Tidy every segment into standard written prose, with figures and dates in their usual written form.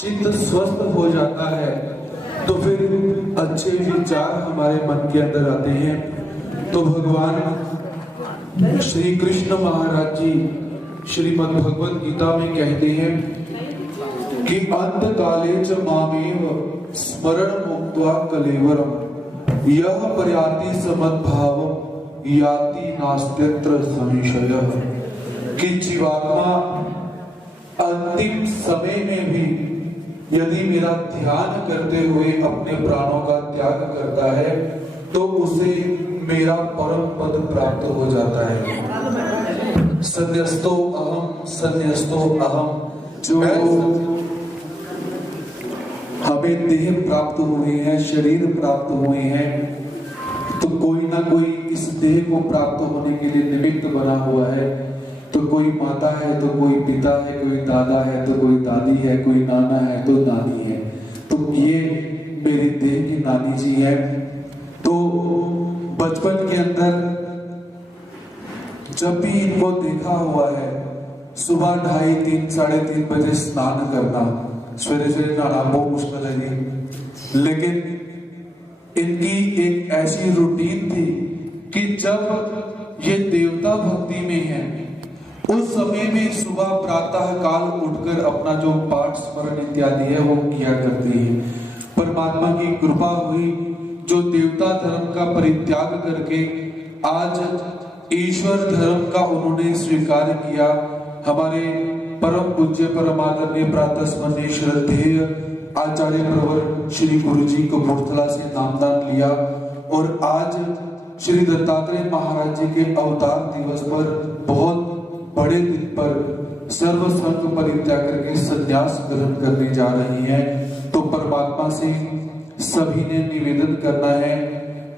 चित्त स्वस्थ हो जाता है तो फिर अच्छे विचार हमारे मन के अंदर आते हैं। तो भगवान श्री कृष्ण महाराज जी श्रीमद् भगवत गीता में कहते हैं कि अंत काले च मामेव स्मरण मुक्त्वा कलेवरम यह प्रयाति समद्भाव याति नास्त्यत्र संशयः। कि जीवात्मा अंतिम समय में भी यदि मेरा ध्यान करते हुए अपने प्राणों का त्याग करता है तो उसे मेरा परम पद प्राप्त हो जाता है। सन्यस्तो अहम। जो हमें देह प्राप्त हुए हैं, शरीर प्राप्त हुए हैं, तो कोई ना कोई इस देह को प्राप्त होने के लिए निमित्त बना हुआ है। तो कोई माता है तो कोई पिता है, कोई दादा है तो कोई दादी है, कोई नाना है तो नानी है। तो ये मेरी देह की नानी जी है। तो बचपन के अंदर जब भी इनको देखा हुआ है सुबह 2:30, 3, 3:30 बजे स्नान करना, सवेरे सवेरे नहाना बहुत मुश्किल है। लेकिन इनकी एक ऐसी रूटीन थी कि जब ये देवता भक्ति में है उस समय में सुबह प्रातः काल उठकर अपना जो पाठ स्मरण इत्यादि है वो किया करती है। परमात्मा की कृपा हुई, जो देवता धर्म का परित्याग करके आज ईश्वर धर्म का उन्होंने स्वीकार किया। हमारे परम पूज्य परमादरणीय प्रातः स्मरणीय श्रद्धेय आचार्य प्रवर श्री गुरु जी कपूरथला से नामदान लिया और आज श्री दत्तात्रेय महाराज जी के अवतार दिवस पर बहुत बड़े दिन पर सर्व संग परित्याग करके संन्यास ग्रहण करने जा रही हैं। तो परमात्मा से सभी ने निवेदन करना है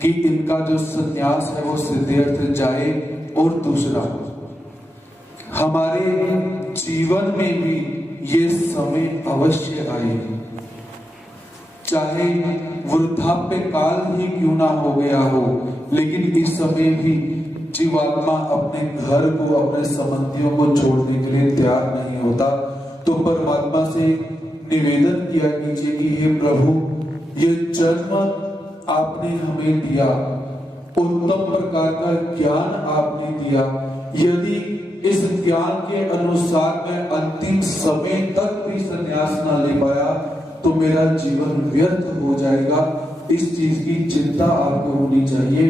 कि इनका जो संन्यास है वो सिद्ध्यर्थ जाए। और दूसरा, हमारे जीवन में भी ये समय अवश्य आए, चाहे वृद्धाप्य काल ही क्यों ना हो गया हो, लेकिन इस समय भी जीवात्मा अपने घर को, अपने संबंधियों को छोड़ने के लिए तैयार नहीं होता। तो परमात्मा से निवेदन किया कीजिए कि हे प्रभु, ये जन्म आपने हमें दिया, उत्तम प्रकार का ज्ञान आपने दिया, यदि इस ज्ञान के अनुसार मैं अंतिम समय तक भी संन्यास ना ले पाया तो मेरा जीवन व्यर्थ हो जाएगा। इस चीज की चिंता आपको होनी चाहिए।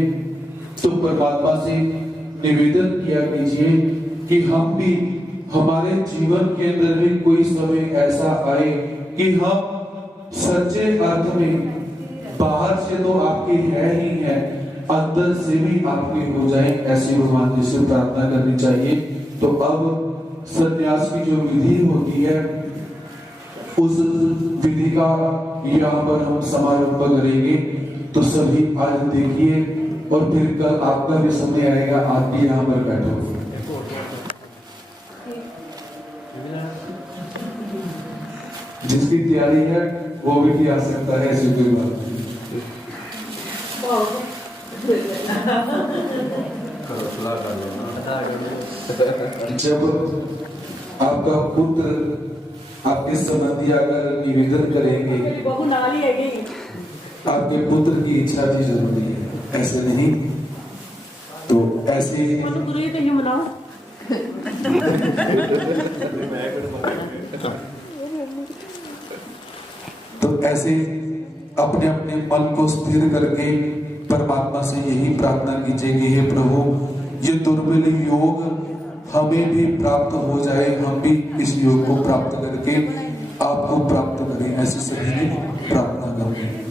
तो परमात्मा से निवेदन किया कीजिए कि हम भी, हमारे जीवन के अंदर भी कोई समय ऐसा आए कि हम सच्चे अर्थ में, बाहर से तो आपकी है ही है, अंदर से भी आपकी हो जाए, ऐसी भगवान जी से प्रार्थना करनी चाहिए। तो अब संन्यास की जो विधि होती है उस विधि का यहाँ पर हम समारंभ करेंगे। तो सभी आज देखिए और फिर कल आपका भी समय आएगा, आप भी यहाँ पर बैठो। जिसकी तैयारी है वो भी आ सकता है, ऐसी कोई बात नहीं। जब आपका पुत्र, आपके संबंधी अगर निवेदन करेंगे, आपके पुत्र की इच्छा की जरूरी है, ऐसे नहीं तो ऐसे तो ऐसे अपने अपने मन को स्थिर करके परमात्मा से यही प्रार्थना कीजिए कि हे प्रभु, ये दुर्मिल योग हमें भी प्राप्त हो जाए, हम भी इस योग को प्राप्त करके आपको प्राप्त करें, ऐसे सभी ने प्रार्थना करें।